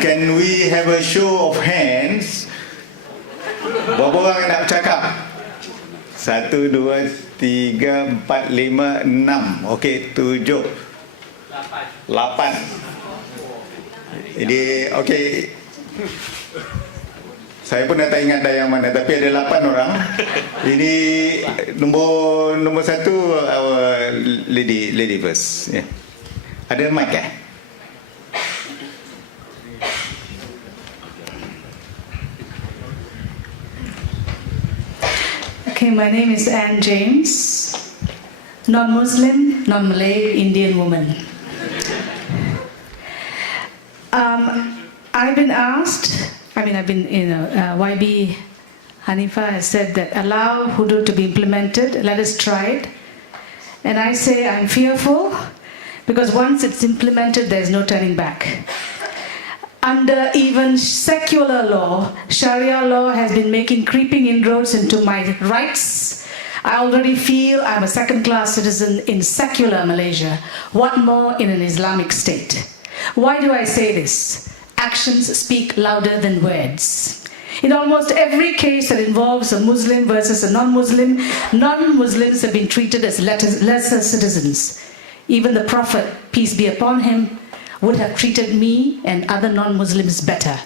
can we have a show of hands? Berapa orang nak bercakap? 1, 2, 3, 4, 5, 6. Okey, 7, 8. Jadi, okey. Saya pun dah tak ingat dah yang mana, tapi ada 8 orang. Ini nombor 1, our lady first. Yeah. Ada mic eh? Okay, my name is Anne James, non-Muslim, non-Malay, Indian woman. I've been asked, YB Hanifa has said that allow Hudud to be implemented, let us try it. And I say I'm fearful because once it's implemented, there's no turning back. Under even secular law, Sharia law has been making creeping inroads into my rights. I already feel I'm a second-class citizen in secular Malaysia. What more in an Islamic state? Why do I say this? Actions speak louder than words. In almost every case that involves a Muslim versus a non-Muslim, non-Muslims have been treated as lesser citizens. Even the Prophet, peace be upon him, would have treated me and other non-Muslims better.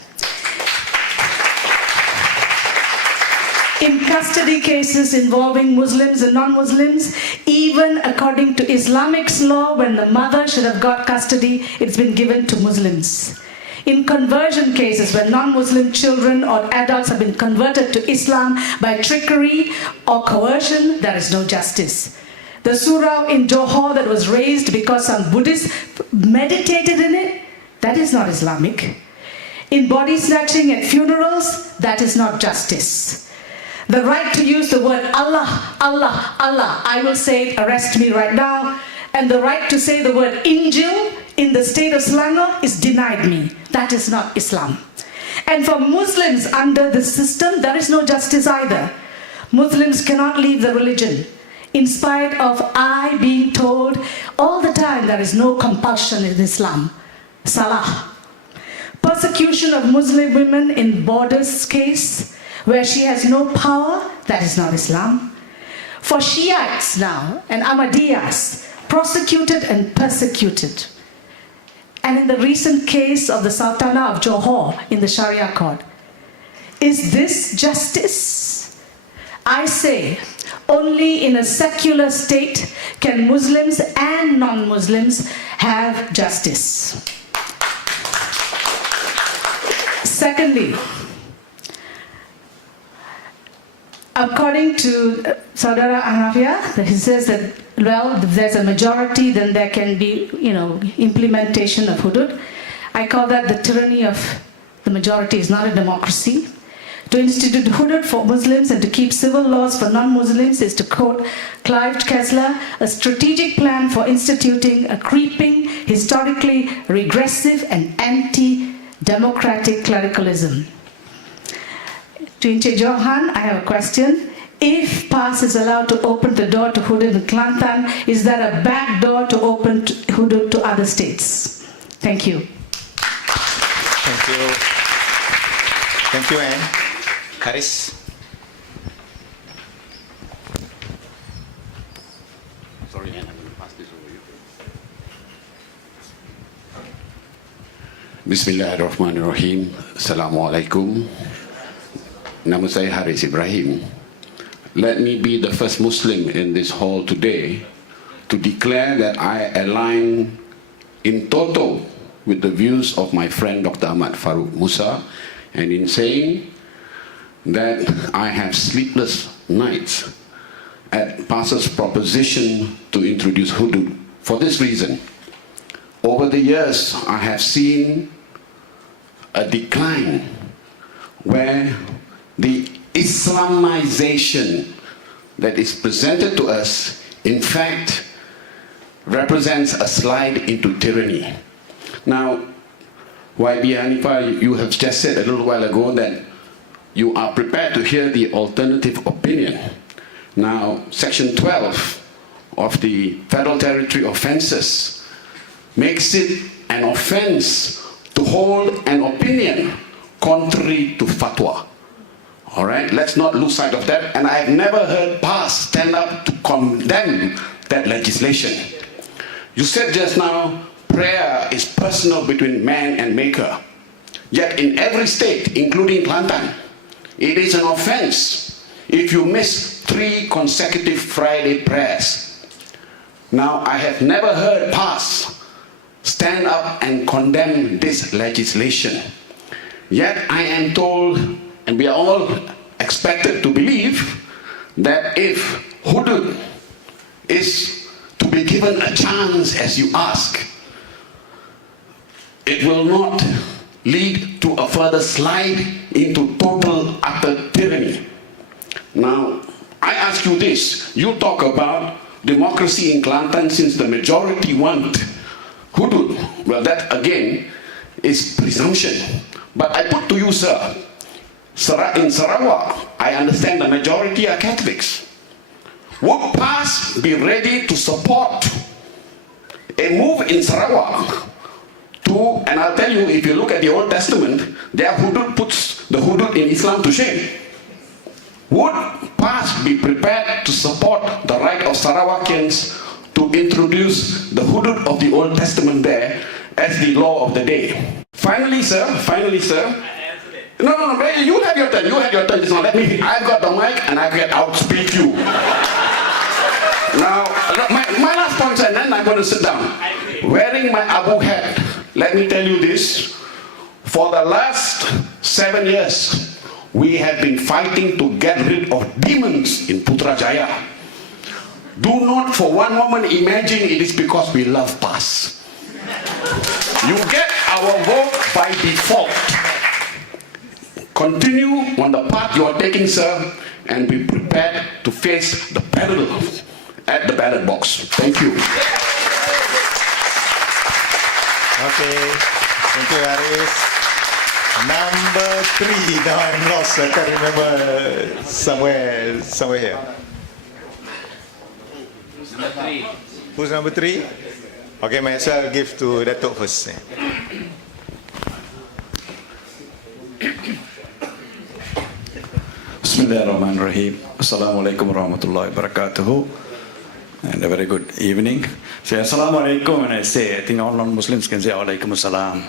In custody cases involving Muslims and non-Muslims, even according to Islamic law, when the mother should have got custody, it's been given to Muslims. In conversion cases, when non-Muslim children or adults have been converted to Islam by trickery or coercion, there is no justice. The surah in Johor that was raised because some Buddhists meditated in it, that is not Islamic. In body snatching at funerals, that is not justice. The right to use the word Allah, Allah, Allah, I will say it, arrest me right now, and the right to say the word Injil in the state of Selangor is denied me. That is not Islam. And for Muslims under this system, there is no justice either. Muslims cannot leave the religion. In spite of I being told all the time there is no compulsion in Islam. Salah. Persecution of Muslim women in Borders case, where she has no power, that is not Islam. For Shiites now and Ahmadiyas, prosecuted and persecuted. And in the recent case of the Sultanah of Johor in the Sharia court, is this justice? I say, only in a secular state can Muslims and non-Muslims have justice. Secondly, according to Saudara Anafia, he says that, well, if there's a majority, then there can be, implementation of Hudud. I call that the tyranny of the majority is not a democracy. To institute Hudud for Muslims and to keep civil laws for non-Muslims is, to quote Clive Kessler, a strategic plan for instituting a creeping, historically regressive and anti-democratic clericalism. To Encik Johan, I have a question. If PAS is allowed to open the door to Hudud in Kelantan, is there a back door to open Hudud to other states? Thank you. Thank you. Thank you, Anne. Haris. Sorry, Anne, I'm going to pass this over you. Bismillahirrahmanirrahim. Assalamualaikum. Nama saya Haris Ibrahim. Let me be the first Muslim in this hall today to declare that I align in toto with the views of my friend Dr. Ahmad Farouk Musa, and in saying that I have sleepless nights at PAS's proposition to introduce Hudud. For this reason, over the years I have seen a decline where the Islamization that is presented to us, in fact, represents a slide into tyranny. Now, YB Hanifa, you have just said a little while ago that you are prepared to hear the alternative opinion. Now, Section 12 of the Federal Territory Offences makes it an offense to hold an opinion opinion contrary to fatwa. All right, let's not lose sight of that. And I've never heard PAS stand up to condemn that legislation. You said just now, prayer is personal between man and maker. Yet in every state, including Kelantan, it is an offense if you miss 3 consecutive Friday prayers. Now, I have never heard PAS stand up and condemn this legislation. Yet I am told, and we are all expected to believe, that if Hudud is to be given a chance as you ask, it will not lead to a further slide into total utter tyranny. Now, I ask you this. You talk about democracy in Kelantan since the majority want Hudud. Well, that again is presumption. But I put to you, sir, in Sarawak, I understand the majority are Catholics. Would PAS be ready to support a move in Sarawak to, and I'll tell you, if you look at the Old Testament, their Hudud puts the Hudud in Islam to shame. Would PAS be prepared to support the right of Sarawakians to introduce the Hudud of the Old Testament there as the law of the day? Finally, sir, no, you had your turn, just now, I've got the mic and I can outspeak you. Now, my last point, and then I'm going to sit down. Wearing my Abu hat, let me tell you this, for the last 7 years, we have been fighting to get rid of demons in Putrajaya. Do not for one moment imagine it is because we love PAS. You get our vote by default. Continue on the path you are taking, sir, and be prepared to face the battle at the ballot box. Thank you. Okay, thank you, Haris. Number 3, now I'm lost. I can't remember somewhere here. Who's number 3? Okay, myself give to Datuk first. Bismillahirrahmanirrahim. Assalamualaikum warahmatullahi wabarakatuh. And a very good evening. Say Assalamualaikum when I say, I think all non-Muslims can say Alaikum Assalam.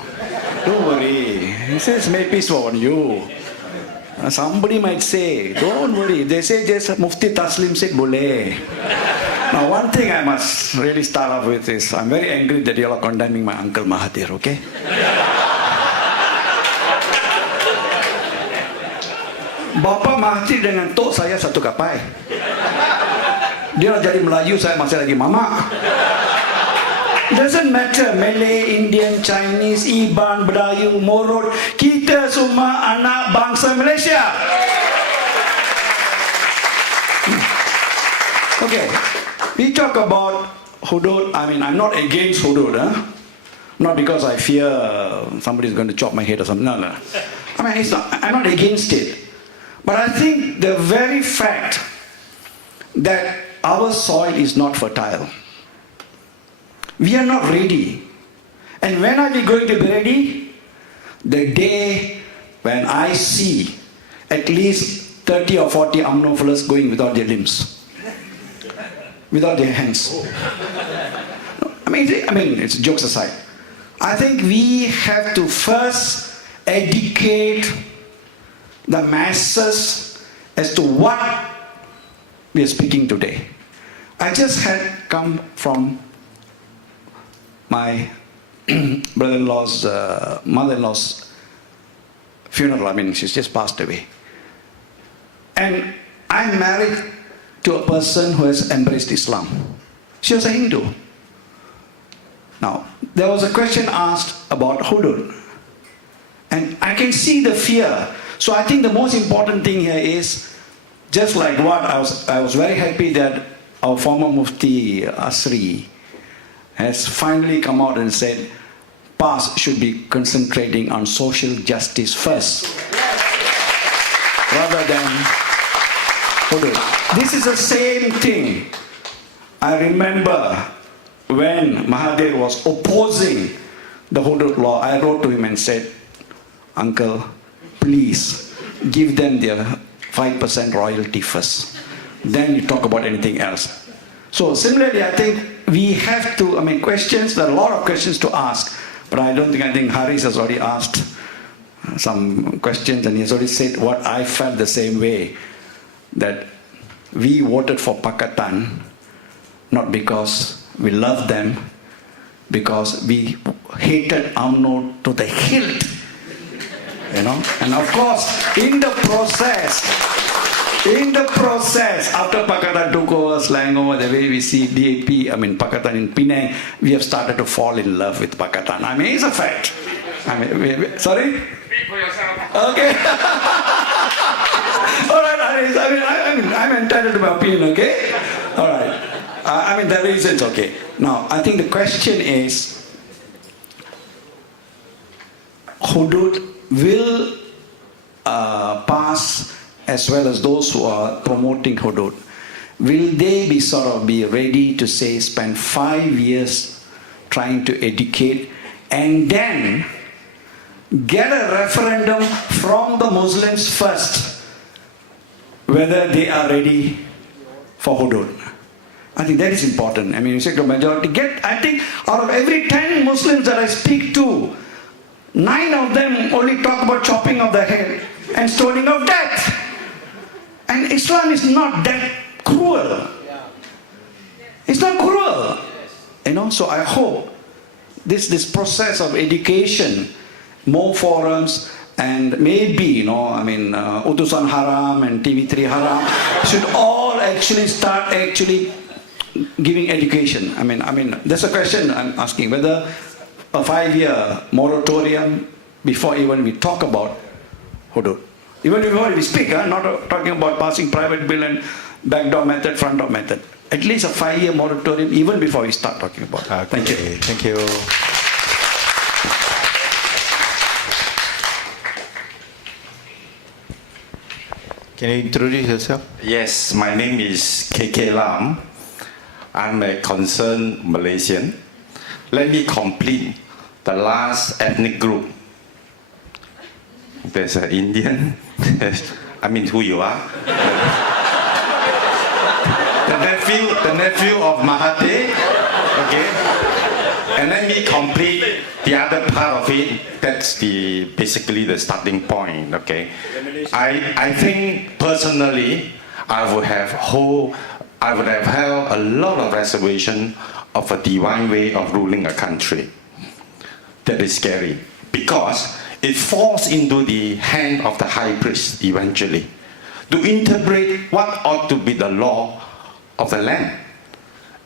Don't worry. He says, may peace be on you. Somebody might say, don't worry. They say just Mufti Taslim said boleh. Now one thing I must really start off with is, I'm very angry that you all are condemning my Uncle Mahathir, okay? Bapa Mahathir dengan tok saya satu kapal. Dia nak jadi Melayu, saya masih lagi mama. Doesn't matter Malay, Indian, Chinese, Iban, Melayu, Moro, kita semua anak bangsa Malaysia. Okay, we talk about Hudud. I mean, I'm not against Hudud, not because I fear somebody's going to chop my head or something. No. I mean, I'm not against it. But I think the very fact that our soil is not fertile, we are not ready. And when are we going to be ready? The day when I see at least 30 or 40 UMNO fellows going without their limbs, without their hands. I mean, it's jokes aside. I think we have to first educate the masses as to what we are speaking today. I just had come from my brother-in-law's, mother-in-law's funeral. I mean, she's just passed away. And I'm married to a person who has embraced Islam. She was a Hindu. Now, there was a question asked about Hudud. And I can see the fear. So I think the most important thing here is, just like what I was very happy that our former Mufti Asri has finally come out and said, PAS should be concentrating on social justice first, rather than Hudud. This is the same thing. I remember when Mahathir was opposing the Hudud law, I wrote to him and said, uncle, please give them their 5% royalty first. Then you talk about anything else. So similarly, I think we have to, questions, there are a lot of questions to ask, but I think Haris has already asked some questions, and he has already said what I felt the same way, that we voted for Pakatan not because we love them, because we hated UMNO to the hilt, and of course in the process after Pakatan took over Selangor, the way we see DAP, Pakatan in Penang, we have started to fall in love with Pakatan. It's a fact. Sorry? Speak for yourself. Okay. All right, Haris, I'm entitled to my opinion, okay? All right. The reasons, okay. Now, I think the question is, Hudud will pass, as well as those who are promoting Hudud, will they be ready to say, spend 5 years trying to educate and then get a referendum from the Muslims first whether they are ready for Hudud? I think that is important. You say the majority, I think out of every 10 Muslims that I speak to, 9 of them only talk about chopping of the head and stoning of death. And Islam is not that cruel. It's not cruel. So I hope this process of education, more forums, and maybe, Utusan Haram and TV3 Haram should all actually start giving education. That's a question I'm asking, whether a 5-year moratorium before even we talk about Hudud. Even before we speak, not talking about passing private bill and backdoor method, front door method. At least a 5-year moratorium even before we start talking about it. Okay. Thank you. Thank you. Can you introduce yourself? Yes, my name is KK Lam. I'm a concerned Malaysian. Let me complete the last ethnic group. There's an Indian. Who you are? the nephew of Mahathir. Okay. And let me complete the other part of it. That's basically the starting point. Okay. I think personally, I would have held a lot of reservation of a divine way of ruling a country. That is scary because it falls into the hand of the high priest eventually to interpret what ought to be the law of the land.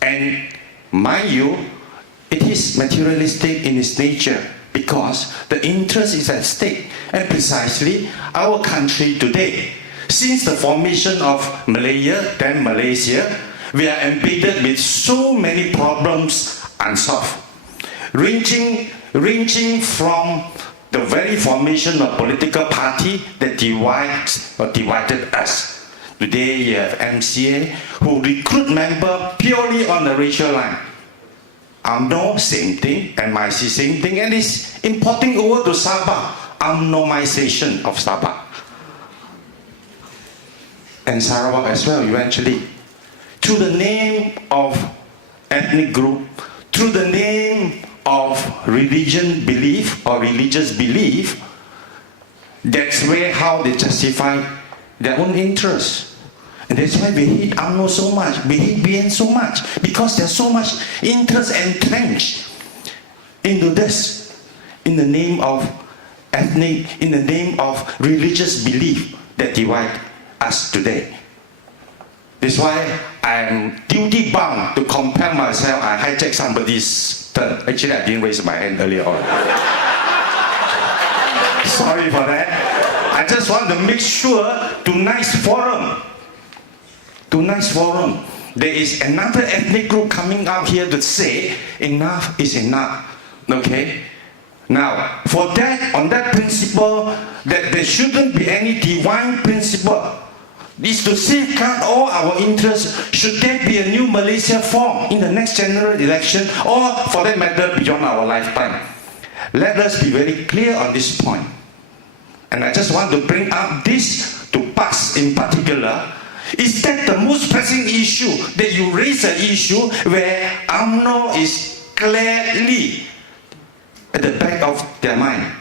And mind you, it is materialistic in its nature because the interest is at stake. And precisely our country today, since the formation of Malaya, then Malaysia, we are embedded with so many problems unsolved, ranging from the very formation of political party that divided us. Today you have MCA who recruit members purely on the racial line. UMNO, same thing, MIC, same thing, and it's importing over to Sabah, UMNOization of Sabah. And Sarawak as well, eventually. Through the name of ethnic group, through the name of religion belief or religious belief, that's how they justify their own interests. And that's why we hate UMNO so much, we hate BN so much, because there's so much interest entrenched into this, in the name of ethnic, in the name of religious belief that divide us today. That's why I'm duty bound to compare myself. I hijacked somebody's turn. Actually, I didn't raise my hand earlier on. Sorry for that. I just want to make sure tonight's forum, there is another ethnic group coming out here to say enough is enough. Okay? Now, for that, on that principle, that there shouldn't be any divine principle, is to safeguard all our interests. Should there be a new Malaysia form in the next general election, or for that matter, beyond our lifetime? Let us be very clear on this point. and I just want to bring up this to PAS in particular, is that the most pressing issue that you raise an issue where UMNO is clearly at the back of their mind,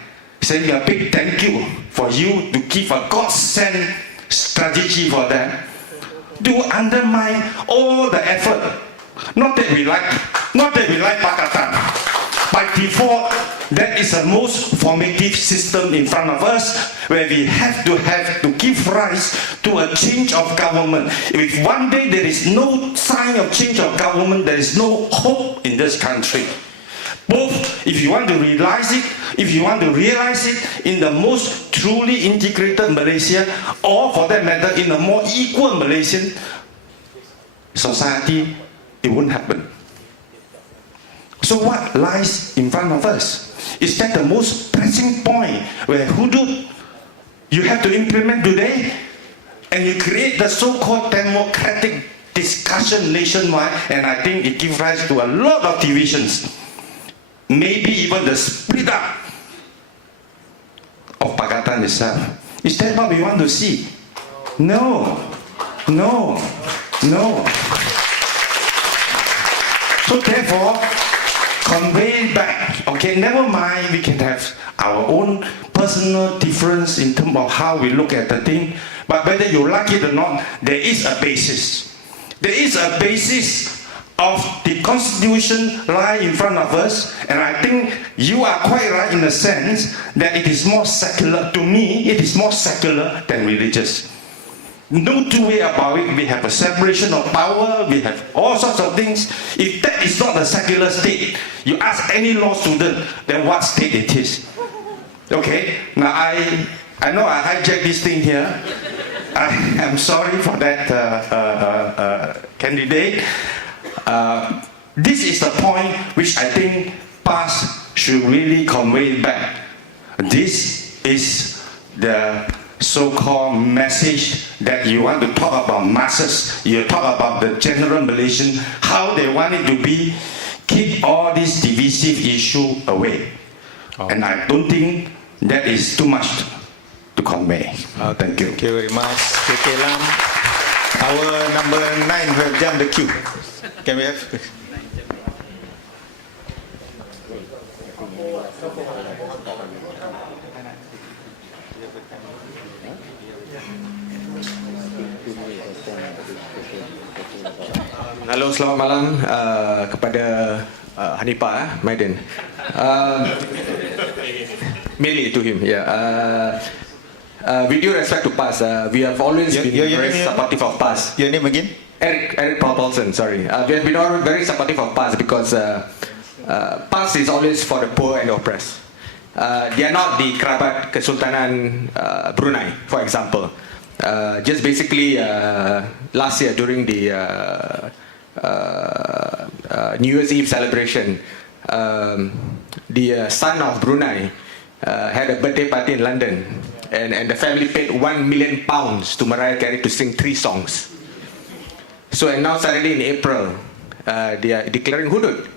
saying a big thank you for you to give a God-sent strategy for them, to undermine all the effort. Not that we like Pakatan. By default, that is the most formative system in front of us, where we have to give rise to a change of government. If one day there is no sign of change of government, there is no hope in this country. Both, if you want to realize it in the most truly integrated Malaysia, or for that matter in a more equal Malaysian society, it won't happen. So what lies in front of us? Is that the most pressing point where Hudud you have to implement today, and you create the so-called democratic discussion nationwide, and I think it gives rise to a lot of divisions. Maybe even the split up of Pakatan itself. Is that what we want to see? No. So therefore, convey back. Okay, never mind, we can have our own personal difference in terms of how we look at the thing, but whether you like it or not, there is a basis. There is a basis of the constitution lie in front of us, and I think you are quite right in the sense that it is more secular. To me, it is more secular than religious. No two way about it. We have a separation of power, we have all sorts of things. If that is not a secular state, you ask any law student, then what state it is? Okay, now I know I hijacked this thing here. I am sorry for that candidate. This is the point which I think PAS should really convey back. This is the so-called message that you want to talk about masses. You talk about the general Malaysian, how they want it to be. Keep all this divisive issue away. And I don't think that is too much to convey. Thank you. Thank you very much, KK Lam. Our number 9 have jumped the queue. Can we have? Halo, selamat malam kepada Hanipa, Maiden. Mainly to him, yeah. With due respect to PAS, we have always been very supportive of PAS. Your name again? Eric Paulson, sorry. We have been very supportive of PAS because PAS is always for the poor and the oppressed. They are not the Kerabat Kesultanan Brunei, for example. Just basically last year during the New Year's Eve celebration, the son of Brunei had a birthday party in London, and the family paid £1 million to Mariah Carey to sing 3 songs. So, and now suddenly in April, they are declaring Hudud.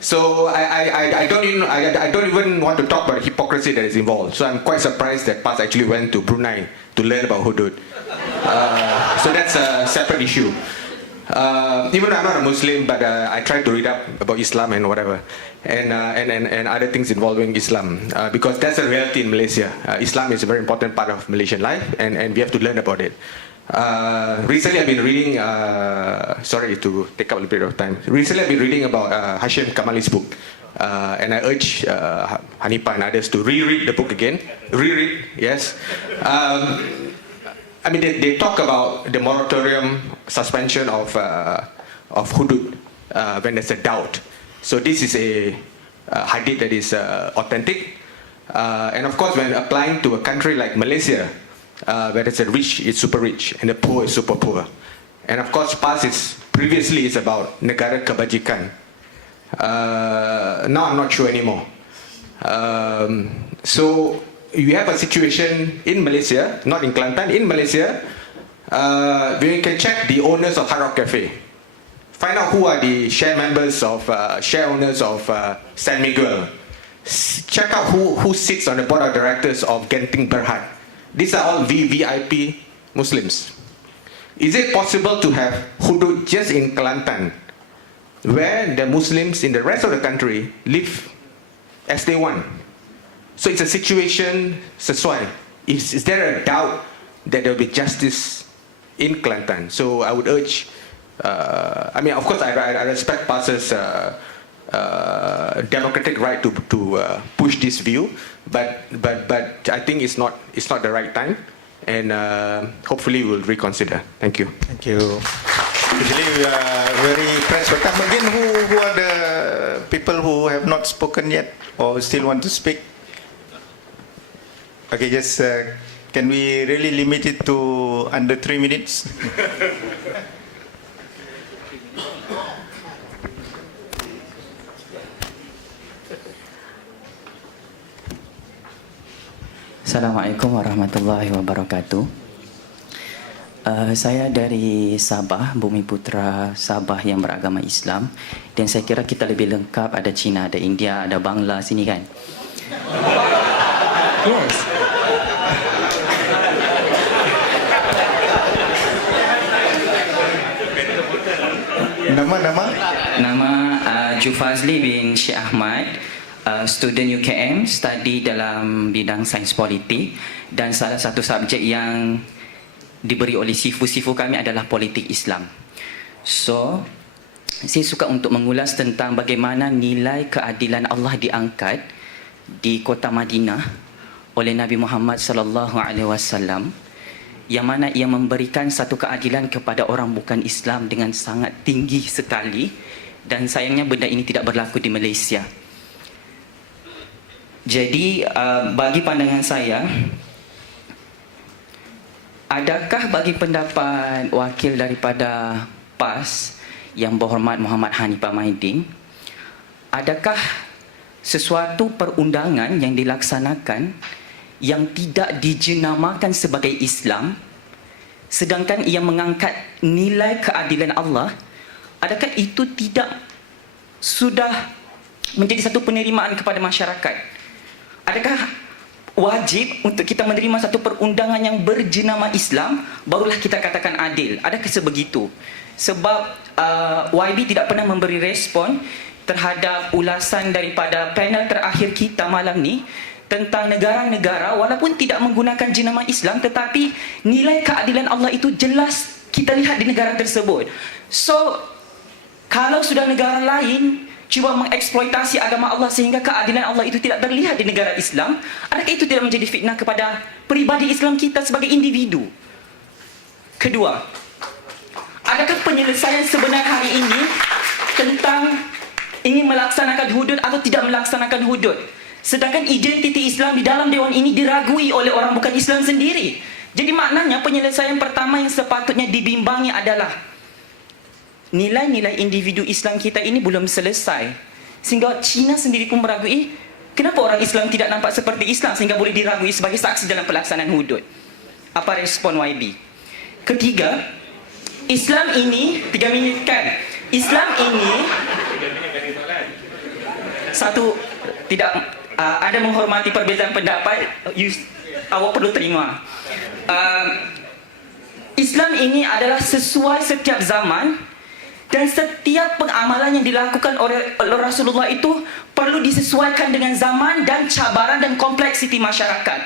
So I don't even want to talk about the hypocrisy that is involved. So I'm quite surprised that PAS actually went to Brunei to learn about Hudud. So that's a separate issue. Even though I'm not a Muslim, but I try to read up about Islam and whatever, and other things involving Islam, because that's a reality in Malaysia. Islam is a very important part of Malaysian life, and we have to learn about it. Recently I've been reading, sorry to take up a little bit of time. Recently I've been reading about Hashim Kamali's book, and I urge Hanipa and others to reread the book again. Reread, yes. I mean, they talk about the moratorium suspension of Hudud when there's a doubt. So this is a hadith that is authentic, and of course when applying to a country like Malaysia, where it's a rich is super rich and the poor is super poor, and of course PAS is previously is about negara kebajikan. Now I'm not sure anymore. So you have a situation in Malaysia, not in Kelantan, in Malaysia, where you can check the owners of Hard Rock Cafe. Find out who are the share members of, share owners of San Miguel. check out who sits on the board of directors of Genting Berhad. These are all VVIP Muslims. Is it possible to have hudud just in Kelantan, where the Muslims in the rest of the country live as they want? So it's a situation sesuai. Is there a doubt that there will be justice in Kelantan? So I would urge, I mean, of course, I respect Pastor's democratic right to push this view, but I think it's not the right time, and hopefully we'll reconsider. Thank you. Thank you. Actually, we are very impressed. But come again, who are the people who have not spoken yet or still want to speak? Okay, just can we really limit it to under 3 minutes? Assalamualaikum warahmatullahi wabarakatuh. Saya dari Sabah, Bumi Putra Sabah yang beragama Islam, dan saya kira kita lebih lengkap, ada Cina, ada India, ada Bangla sini kan. Yes. Nama Jufazli bin Syekh Ahmad, student UKM, study dalam bidang sains politik, dan salah satu subjek yang diberi oleh sifu-sifu kami adalah politik Islam. So, saya suka untuk mengulas tentang bagaimana nilai keadilan Allah diangkat di kota Madinah oleh Nabi Muhammad sallallahu alaihi wasallam, yang mana ia memberikan satu keadilan kepada orang bukan Islam dengan sangat tinggi sekali, dan sayangnya benda ini tidak berlaku di Malaysia. Jadi bagi pandangan saya, adakah bagi pendapat wakil daripada PAS yang berhormat Muhammad Hanifah Maidin, adakah sesuatu perundangan yang dilaksanakan yang tidak dijenamakan sebagai Islam, sedangkan ia mengangkat nilai keadilan Allah, adakah itu tidak sudah menjadi satu penerimaan kepada masyarakat? Adakah wajib untuk kita menerima satu perundangan yang berjenama Islam, barulah kita katakan adil? Adakah sebegitu? Sebab YB tidak pernah memberi respon terhadap ulasan daripada panel terakhir kita malam ni tentang negara-negara walaupun tidak menggunakan jenama Islam, tetapi nilai keadilan Allah itu jelas kita lihat di negara tersebut. So, kalau sudah negara lain cuba mengeksploitasi agama Allah sehingga keadilan Allah itu tidak terlihat di negara Islam, adakah itu tidak menjadi fitnah kepada peribadi Islam kita sebagai individu? Kedua, adakah penyelesaian sebenar hari ini tentang ingin melaksanakan hudud atau tidak melaksanakan hudud? Sedangkan identiti Islam di dalam dewan ini diragui oleh orang bukan Islam sendiri. Jadi maknanya penyelesaian pertama yang sepatutnya dibimbangi adalah nilai-nilai individu Islam kita ini belum selesai, sehingga Cina sendiri pun meragui kenapa orang Islam tidak nampak seperti Islam sehingga boleh diragui sebagai saksi dalam pelaksanaan hudud. Apa respon YB? Ketiga, Islam ini 3 minit kan? Islam ini satu, tidak ada menghormati perbezaan pendapat, awak perlu terima. Islam ini adalah sesuai setiap zaman, dan setiap pengamalan yang dilakukan oleh Rasulullah itu perlu disesuaikan dengan zaman dan cabaran dan kompleksiti masyarakat.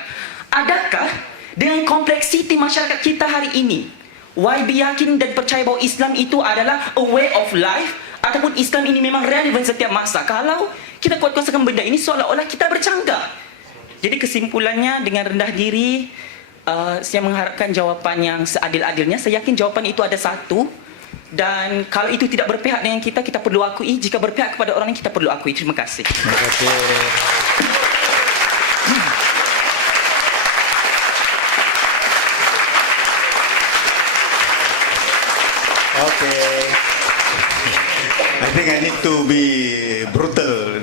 Adakah dengan kompleksiti masyarakat kita hari ini, YB yakin dan percaya bahawa Islam itu adalah a way of life, ataupun Islam ini memang relevan setiap masa? Kalau kita kuat-kuasakan benda ini, seolah-olah kita bercanggah. Jadi kesimpulannya, dengan rendah diri, saya mengharapkan jawapan yang seadil-adilnya. Saya yakin jawapan itu ada satu, dan kalau itu tidak berpihak dengan kita, kita perlu akui. Jika berpihak kepada orang yang kita perlu akui. Terima kasih. Terima kasih. Okay. I think I need to be brutal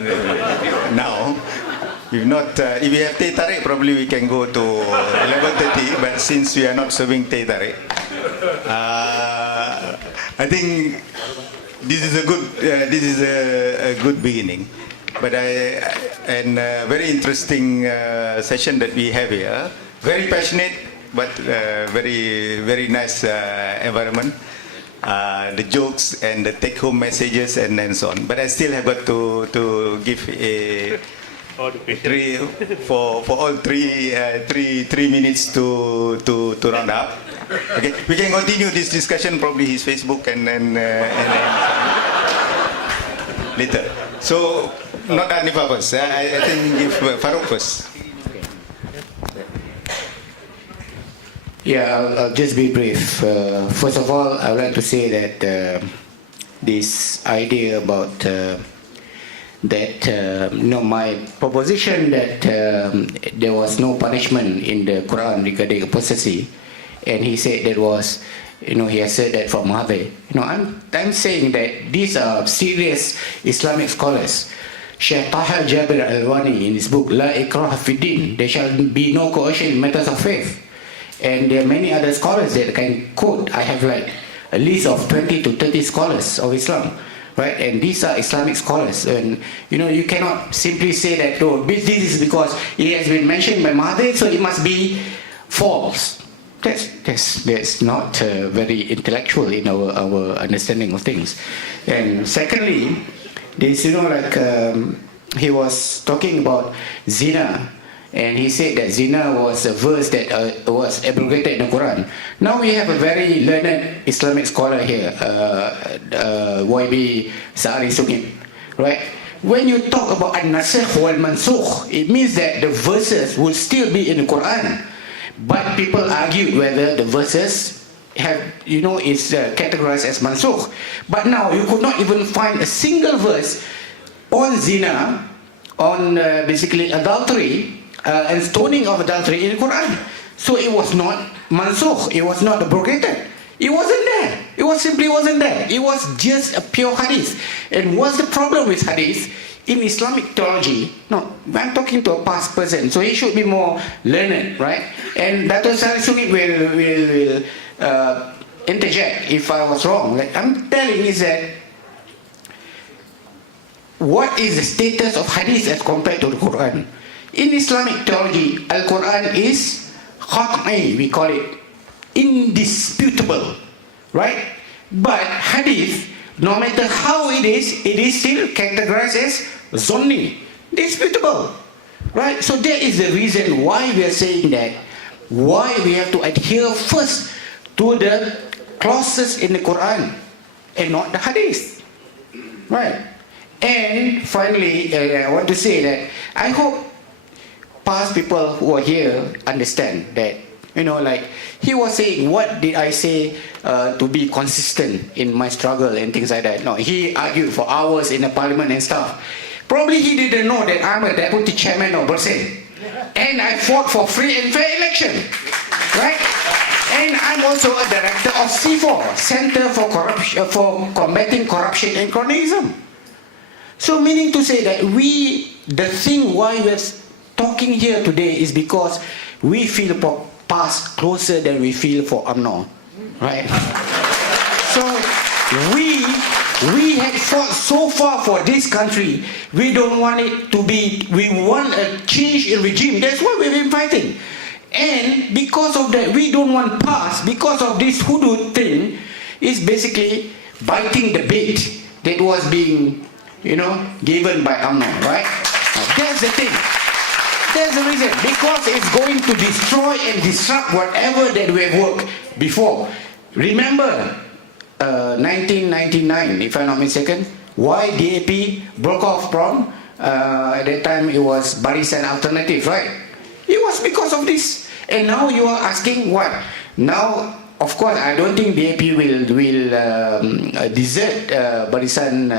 now. If not, if we have teh tarik, probably we can go to 11:30. But since we are not serving teh tarik, I think this is a good beginning. But I and very interesting session that we have here. Very passionate, but very nice environment. The jokes and the take-home messages and so on. But I still have got to give a for all three minutes to round up. Okay, we can continue this discussion probably his Facebook and later. So not Anifa first. I think give Farouk first. Yeah, I'll just be brief. First of all, I would like to say that this idea about my proposition that there was no punishment in the Quran regarding apostasy, and he said that was, he has said that from Mahathir. I'm saying that these are serious Islamic scholars. Sheikh Taha Jabir Al-Wani in his book La Ikraha Fi Din, there shall be no coercion in matters of faith. And there are many other scholars that can quote. I have like a list of 20 to 30 scholars of Islam, right? And these are Islamic scholars. And you cannot simply say that, oh, this is because it has been mentioned by Mahathir, so it must be false. That's not very intellectual in our understanding of things. And secondly, this, he was talking about zina. And he said that zina was a verse that was abrogated in the Quran. Now we have a very learned Islamic scholar here, YB Sa'ari Sungit, right? When you talk about an-nasikh wal-mansukh, it means that the verses will still be in the Quran. But people argue whether the verses have, is categorized as mansukh. But now you could not even find a single verse on zina, on basically adultery, and stoning of adultery in the Quran. So it was not mansukh, it was not abrogated. It wasn't there. It simply wasn't there. It was just a pure hadith. And what's the problem with hadith? In Islamic theology, no, I'm talking to a past person, so he should be more learned, right? And Dr. Sari Sungit will interject if I was wrong. Like I'm telling is that what is the status of hadith as compared to the Quran? In Islamic theology, Al-Quran is qat'i, we call it, indisputable, right? But hadith, no matter how it is still categorized as zonni, disputable, right? So that is the reason why we are saying that, why we have to adhere first to the clauses in the Quran and not the hadith, right? And finally, I want to say that I hope past people who are here understand that, like he was saying, what did I say to be consistent in my struggle and things like that. No, he argued for hours in the parliament and stuff. Probably he didn't know that I'm a deputy chairman of Bersin. And I fought for free and fair election, right? And I'm also a director of C4, Center for Combating Corruption and Cronyism. So meaning to say that the thing why we're talking here today is because we feel for past closer than we feel for UMNO, right? So we had fought so far for this country. We don't want it to be, we want a change in regime. That's why we've been fighting. And because of that, we don't want past, because of this Hudud thing, is basically biting the bait that was being, given by UMNO, right? That's the thing. That's the reason. Because it's going to destroy and disrupt whatever that we have worked before. Remember, 1999, if I'm not mistaken, why DAP broke off from, at that time it was Barisan Alternative, right? It was because of this. And now you are asking what? Now, of course, I don't think DAP will desert Barisan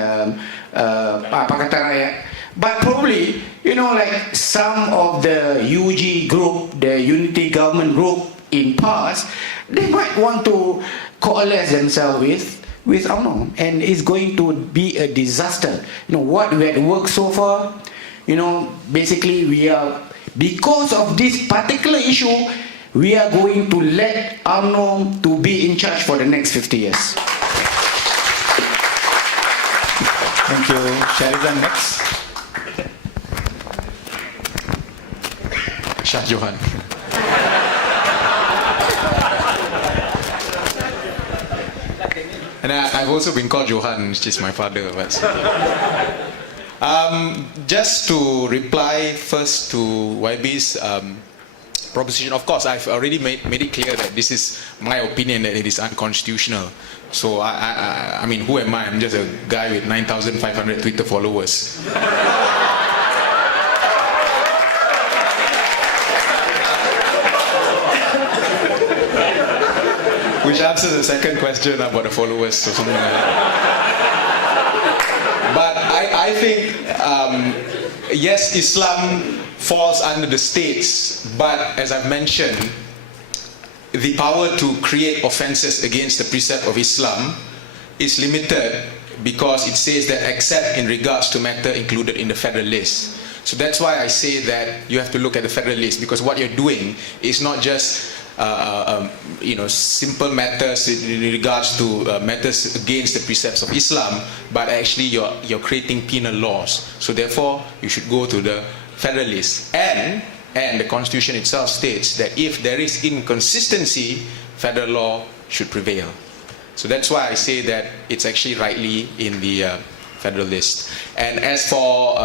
Pakatan Rakyat. But probably, like some of the UG group, the Unity Government group in past, they might want to coalesce themselves with UMNO, and it's going to be a disaster. What we had worked so far, basically we are, because of this particular issue, we are going to let UMNO to be in charge for the next 50 years. Thank you. Sharizan next. Shah Johan. And I've also been called Johan, which is my father. But just to reply first to YB's proposition, of course, I've already made it clear that this is my opinion that it is unconstitutional. So, I mean, who am I? I'm just a guy with 9,500 Twitter followers. Which answers the second question about the followers or something like that. But I think, yes, Islam falls under the states, but as I've mentioned, the power to create offenses against the precept of Islam is limited because it says that except in regards to matter included in the federal list. So that's why I say that you have to look at the federal list, because what you're doing is not just simple matters in regards to matters against the precepts of Islam, but actually you're creating penal laws. So therefore, you should go to the federal list. And the Constitution itself states that if there is inconsistency, federal law should prevail. So that's why I say that it's actually rightly in the federal list. And as for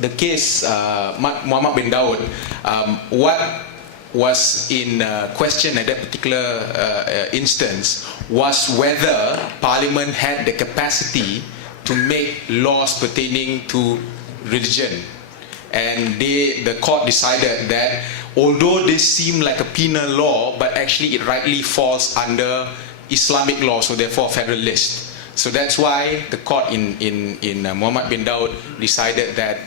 the case Muhammad bin Daud, what was in question at that particular instance was whether Parliament had the capacity to make laws pertaining to religion. And the court decided that although this seemed like a penal law, but actually it rightly falls under Islamic law, so therefore federalist. So that's why the court in Muhammad bin Daud decided that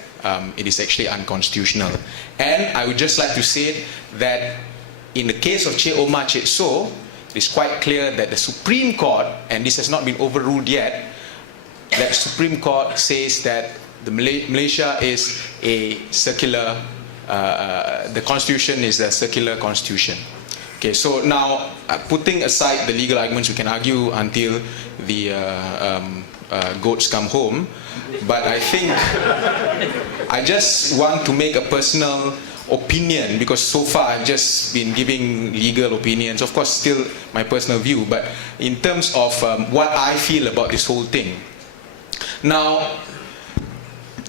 it is actually unconstitutional. And I would just like to say that in the case of Che Omar Cik So, it's quite clear that the Supreme Court, and this has not been overruled yet, that Supreme Court says that Malaysia is a secular, the constitution is a secular constitution. Okay, so now putting aside the legal arguments, we can argue until the goats come home, but I think I just want to make a personal opinion, because so far I've just been giving legal opinions, of course still my personal view, but in terms of what I feel about this whole thing. Now,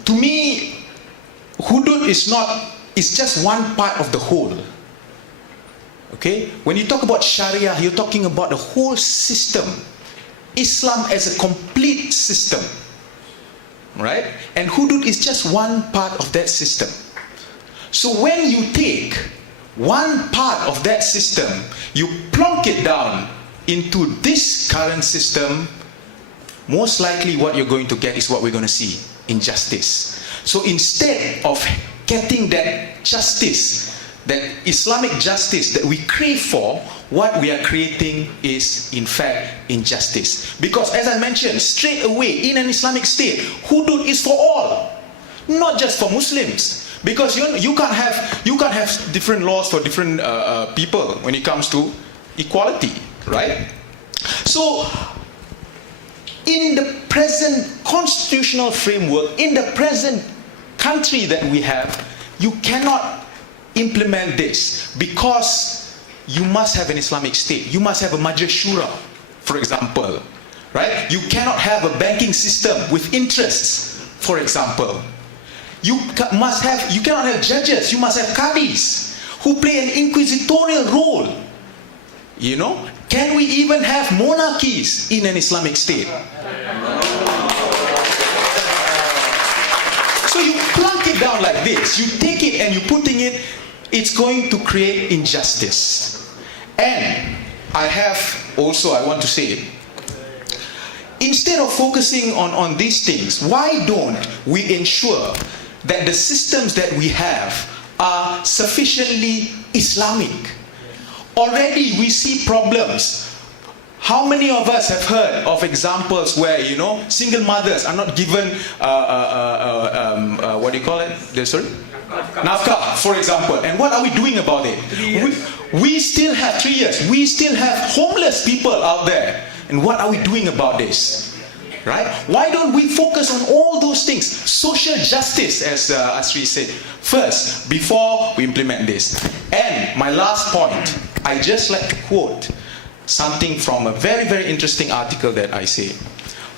to me, hudud is just one part of the whole. Okay? When you talk about Sharia, you're talking about the whole system. Islam as a complete system. Right? And hudud is just one part of that system. So when you take one part of that system, you plonk it down into this current system, most likely what you're going to get is what we're going to see: injustice. So instead of getting that justice, that Islamic justice that we crave for, what we are creating is in fact injustice. Because as I mentioned, straight away in an Islamic state, hudud is for all, not just for Muslims. Because you can't have different laws for different people when it comes to equality, right? So in the present constitutional framework, in the present country that we have, you cannot implement this, because you must have an Islamic state. You must have a Majlis Shura, for example, right? You cannot have a banking system with interests, for example. You cannot have judges. You must have qadis who play an inquisitorial role. You know, can we even have monarchies in an Islamic state? So you plunk it down like this, you take it and you're putting it, it's going to create injustice. And I want to say, instead of focusing on these things, why don't we ensure that the systems that we have are sufficiently Islamic? Already we see problems. How many of us have heard of examples where, you know, single mothers are not given what do you call it? Nafkah, for example. And what are we doing about it? We still have 3 years. We still have homeless people out there. And what are we doing about this? right? Why don't we focus on all those things? Social justice, as Asri said, first, before we implement this. And my last point, I just like to quote something from a very, very interesting article that I say.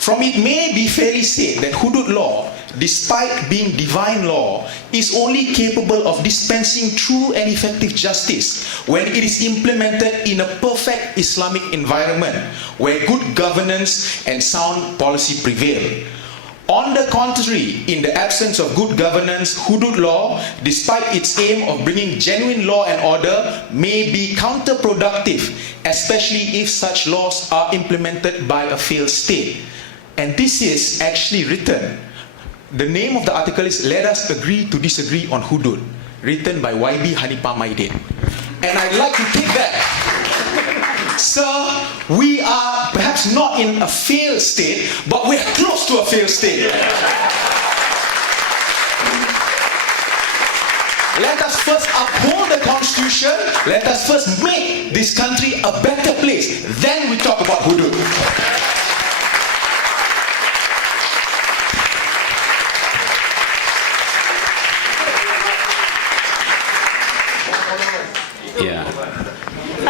From it may be fairly said that Hudud law, despite being divine law, is only capable of dispensing true and effective justice when it is implemented in a perfect Islamic environment where good governance and sound policy prevail. On the contrary, in the absence of good governance, Hudud law, despite its aim of bringing genuine law and order, may be counterproductive, especially if such laws are implemented by a failed state. And this is actually written. The name of the article is Let Us Agree to Disagree on Hudud, written by YB Hanifah Maidin. And I'd like to take that. Sir, we are perhaps not in a failed state, but we're close to a failed state. Let us first uphold the Constitution. Let us first make this country a better place. Then we talk about Hudud. Ya,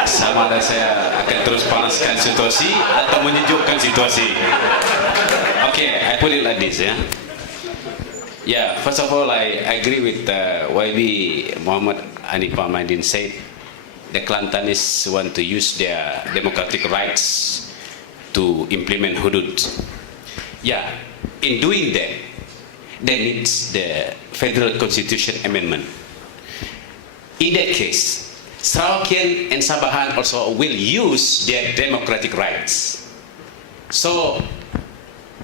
sama ada saya akan terus panaskan situasi atau menyejukkan situasi. Okay, I put it like this, ya. Yeah, first of all, I agree with YB Muhammad Hanifah Maidin said the Kelantanis want to use their democratic rights to implement Hudud. Yeah, in doing that, they need the Federal Constitution Amendment. In that case, Sarawakian and Sabahan also will use their democratic rights. So,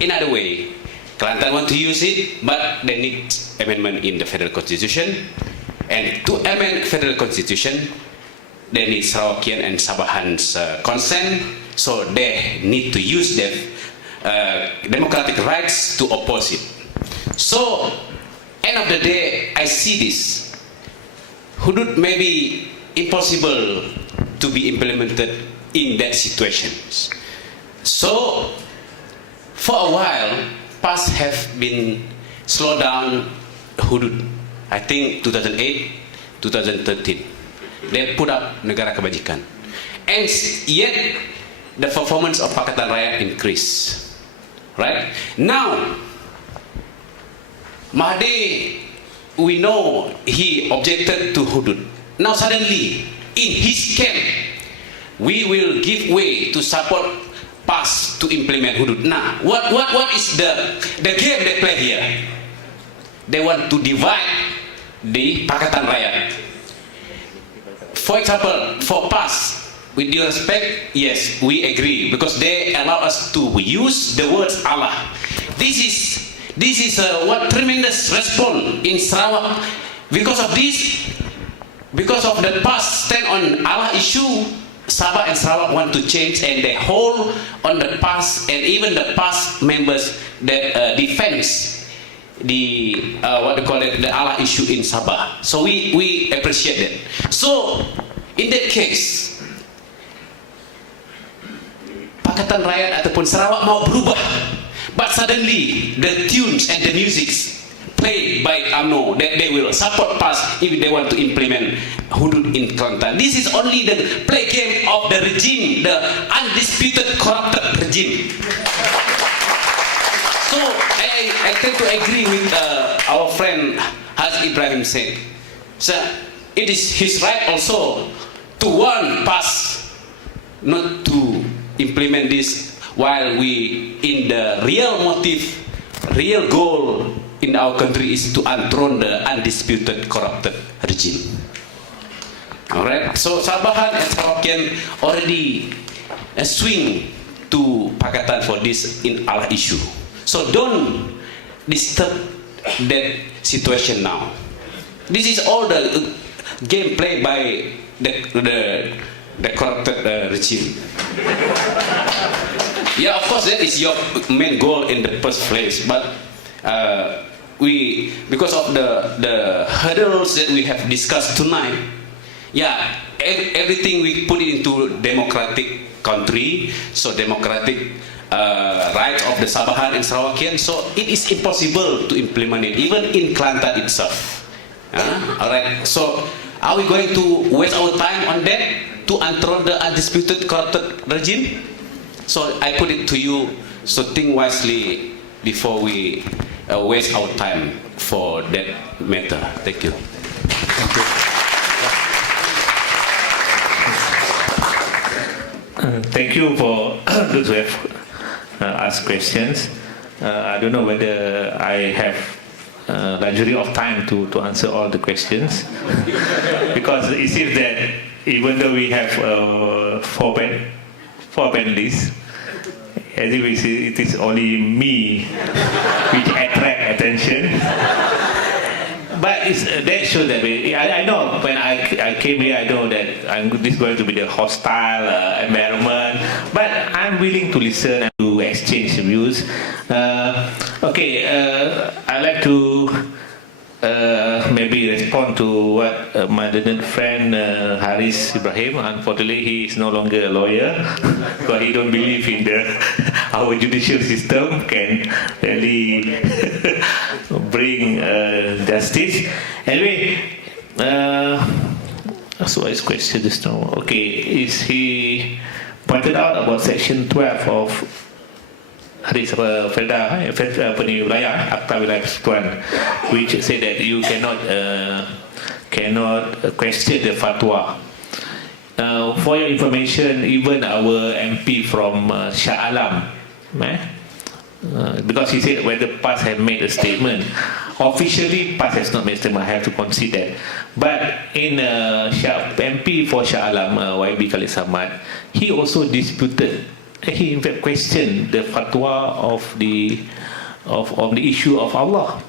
in other way, Kelantan want to use it, but they need amendment in the Federal Constitution. And to amend Federal Constitution, they need Sarawakian and Sabahan's consent. So they need to use their democratic rights to oppose it. So, end of the day, I see this. Hudud may be impossible to be implemented in that situation. So, for a while, PAS have been slowed down Hudud. I think 2008, 2013. They put up Negara Kebajikan. And yet, the performance of Pakatan Rakyat increased. Right? Now, Mahdi, we know he objected to Hudud. Now suddenly, in his camp, we will give way to support PAS to implement Hudud. Now, what is the game they play here? They want to divide the Pakatan Rakyat. For example, for PAS, with due respect, yes, we agree because they allow us to use the words Allah. This is what tremendous response in Sarawak. Because of this, because of the PAS stand on Allah issue, Sabah and Sarawak want to change, and they hold on the PAS, and even the PAS members that defends the what they call it, the Allah issue in Sabah. So we appreciate that. So in that case, Pakatan Rakyat ataupun Sarawak mau berubah. But suddenly, the tunes and the music played by UMNO, they will support PAS if they want to implement Hudud in Kelantan. This is only the play game of the regime, the undisputed corrupted regime. So, I tend to agree with our friend Haji Ibrahim said. So, it is his right also to warn PAS not to implement this, while we, in the real motive, real goal in our country is to unthrone the undisputed corrupted regime. Alright, so Sabahan and Sarawakian already swing to Pakatan for this in Allah issue. So don't disturb that situation now. This is all the game played by the corrupted regime. Yeah, of course, that is your main goal in the first place. But we, because of the hurdles that we have discussed tonight, yeah, everything we put it into democratic country, so democratic rights of the Sabahan and Sarawakian, so it is impossible to implement it, even in Kelantan itself. Alright, so are we going to waste our time on that to unthrone the undisputed corrupted regime? So I put it to you, so think wisely before we waste our time for that matter. Thank you. Thank you for those who have asked questions. I don't know whether I have luxury of time to answer all the questions because it seems that even though we have four panelists, as if we see, it is only me which attract attention. But that shows that I know when I came here, I know that this is going to be the hostile environment, but I'm willing to listen and to exchange views. I'd like to maybe respond to what my learned friend Haris Ibrahim. Unfortunately, he is no longer a lawyer, but he don't believe in our judicial system can really bring justice. Anyway, so his question just now. Okay, is he pointed out about section 12 of Hadis Felda Wilayah Akta Wilayah Persekutuan, which say that you cannot question the fatwa. For your information, even our MP from Shah Alam, because he said whether PAS have made a statement. Officially, PAS has not made a statement. I have to concede that. But in MP for Shah Alam, YB Khalid Samad, he also disputed. He in fact questioned the fatwa of the issue of Allah.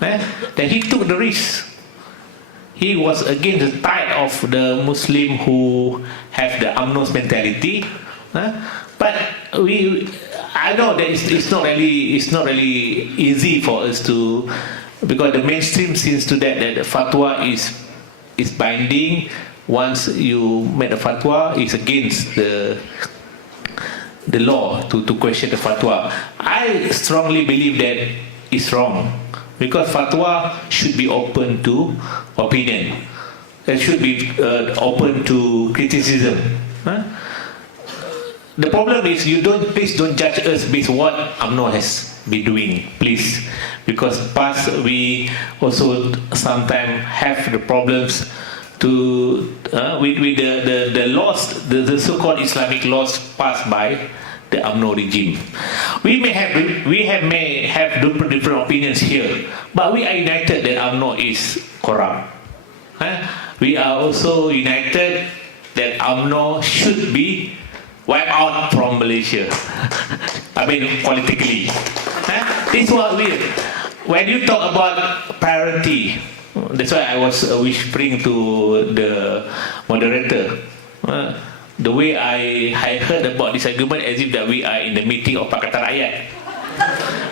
Then he took the risk. He was against the tide of the Muslim who have the UMNO's mentality. But I know that it's not really easy for us to, because the mainstream seems to that the fatwa is binding. Once you make a fatwa, it's against the law to question the fatwa. I strongly believe that it's wrong, because fatwa should be open to opinion. It should be open to criticism. The problem is please don't judge us based on what UMNO has been doing, please, because past we also sometimes have the problems with the laws, the so-called Islamic laws passed by the UMNO regime. We may have different opinions here, but we are united that UMNO is corrupt. We are also united that UMNO should be wiped out from Malaysia. I mean, politically. This is what when you talk about priority, that's why I was whispering to the moderator. The way I heard about this argument as if that we are in the meeting of Pakatan Rakyat.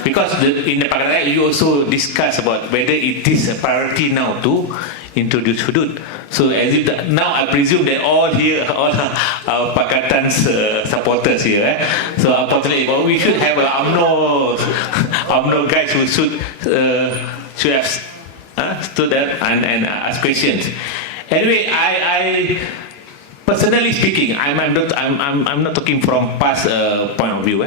Because in the Pakatan Rakyat you also discuss about whether it is a priority now to introduce hudud. So as if now I presume that all our Pakatan's supporters here. So unfortunately, we should have UMNO guys who should have stood up and ask questions. Anyway, I personally speaking, I'm not talking from past point of view.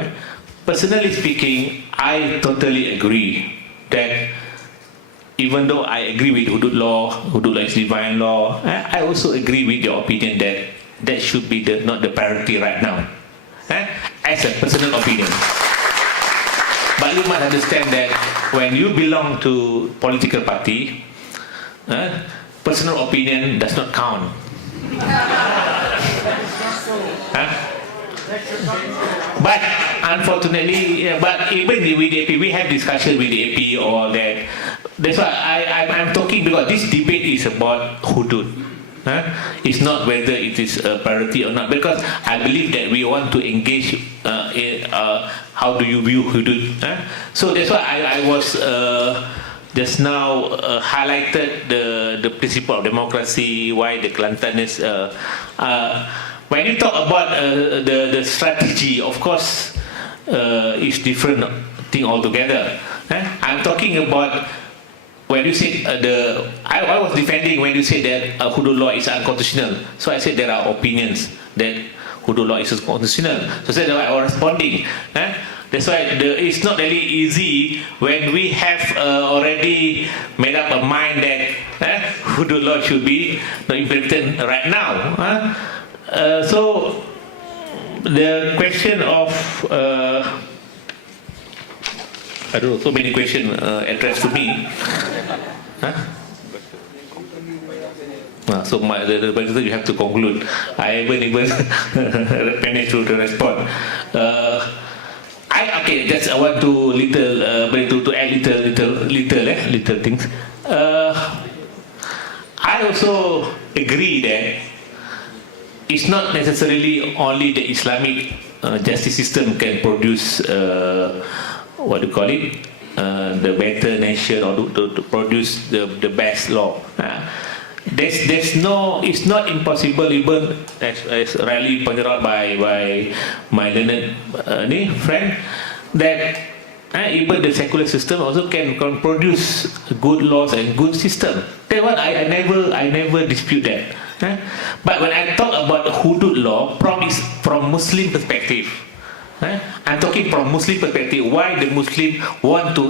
Personally speaking, I totally agree that even though I agree with hudud law is divine law, I also agree with your opinion that should be not the priority right now, as a personal opinion. But you must understand that when you belong to political party, personal opinion does not count. But unfortunately, but even with the AP, we have discussion with the AP or that. That's why I'm talking, because this debate is about hudud. It's not whether it is a priority or not, because I believe that we want to engage in how do you view hudud. So that's why I was just now highlighted the principle of democracy, why the Kelantan is when you talk about the strategy, of course is different thing altogether. I'm talking about when you say I was defending when you said that Hudud law is unconstitutional. So I said there are opinions that Hudud law is unconstitutional. So I said I was responding. That's why it's not really easy when we have already made up a mind that Hudud law should be implemented right now. So the question of I don't know, so many questions addressed to me. So the you have to conclude. I haven't even managed to respond. I want to add little things. I also agree that it's not necessarily only the Islamic justice system can produce the better nation or to produce the best law. It's not impossible, even as rightly pointed out by my learned friend, that even the secular system also can produce good laws and good system. That's what I never dispute that. But when I talk about Hudud law from Muslim perspective, I'm talking from Muslim perspective, why the Muslim want to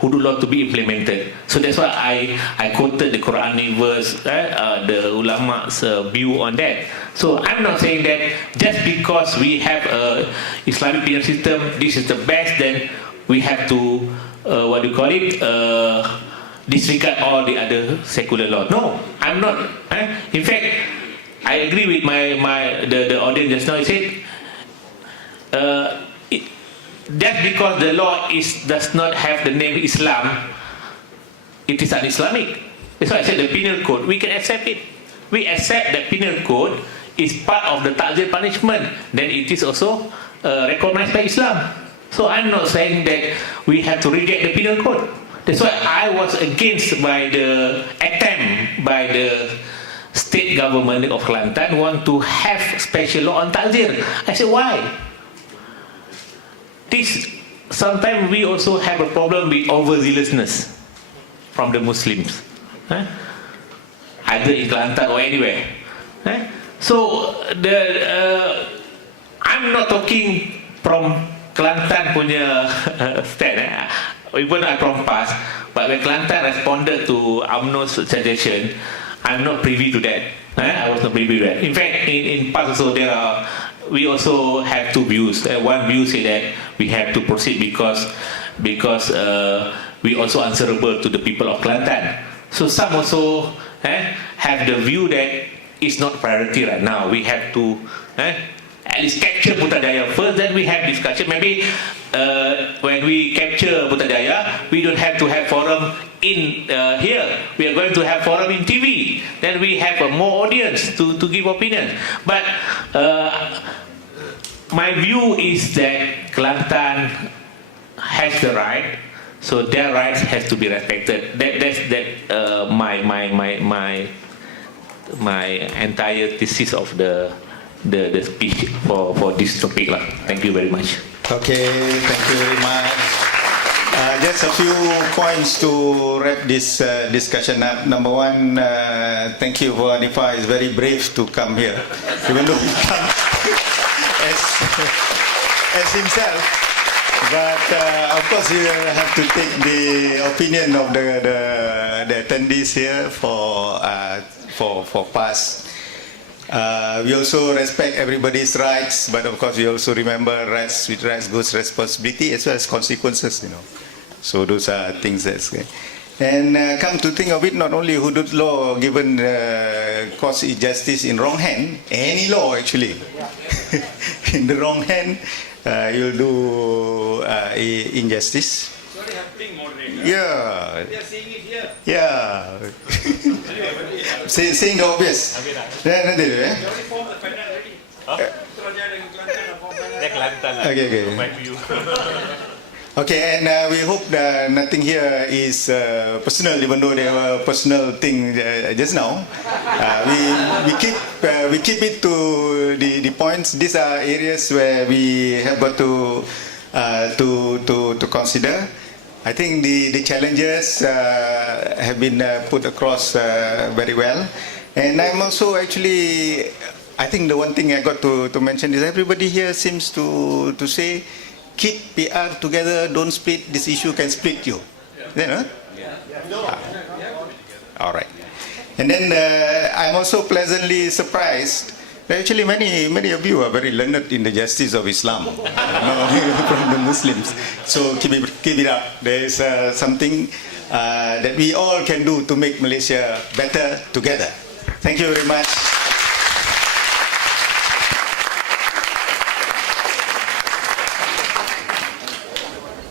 Hudud law to be implemented. So that's why I quoted the Quranic verse, the ulama's view on that. So I'm not saying that just because we have a Islamic penal system, this is the best, then we have to disregard all the other secular law. No, I'm not. In fact, I agree with the audience just now. He said, just because the law does not have the name Islam, it is un-Islamic. That's why I said the penal code, we can accept it. We accept that penal code is part of the ta'zir punishment. Then it is also recognized by Islam. So I'm not saying that we have to reject the penal code. That's why I was against by the attempt by the state government of Kelantan want to have special law on ta'zir. I said, why? Sometimes we also have a problem with overzealousness from the Muslims, either in Kelantan or anywhere. So I'm not talking from Kelantan punya stand. Even I from past, but when Kelantan responded to UMNO's suggestion, I'm not privy to that. I was not privy to that. In fact, in past also we also have two views. One view say that we have to proceed because we also answerable to the people of Kelantan. So some also have the view that it's not priority right now. We have to at least capture Putrajaya first, then we have discussion. Maybe when we capture Putrajaya, we don't have to have forum in here. We are going to have forum in TV. Then we have more audience to give opinion. But my view is that Kelantan has the right, so their rights has to be respected. That's my entire thesis of the speech for this topic lah. Thank you very much. Okay, thank you very much. Just a few points to wrap this discussion up. Number one, thank you for Hanifa. It's very brave to come here, even though he comes as himself. But of course, you have to take the opinion of the attendees here for past. We also respect everybody's rights, but of course we also remember rights with rights goes responsibility as well as consequences, So those are things that's good. And come to think of it, not only Hudud law given cause injustice in wrong hand, any law actually, in the wrong hand, you'll do injustice. Sorry, happening moderately. Yeah. They are seeing it here. Yeah. Saying the obvious. Nanti dulu They already formed the panel already. Putrajaya dan Kelantan are formed panel. Okay. Okay, and we hope that nothing here is personal, even though they have a personal thing just now. we keep it to the points. These are areas where we have got to consider. I think the challenges have been put across very well, and I'm also actually. I think the one thing I got to mention is everybody here seems to say, keep PR together, don't split. This issue can split you. You know? All right. And then I'm also pleasantly surprised that actually many of you are very learned in the justice of Islam from the Muslims. So keep it up. There is something that we all can do to make Malaysia better together. Thank you very much.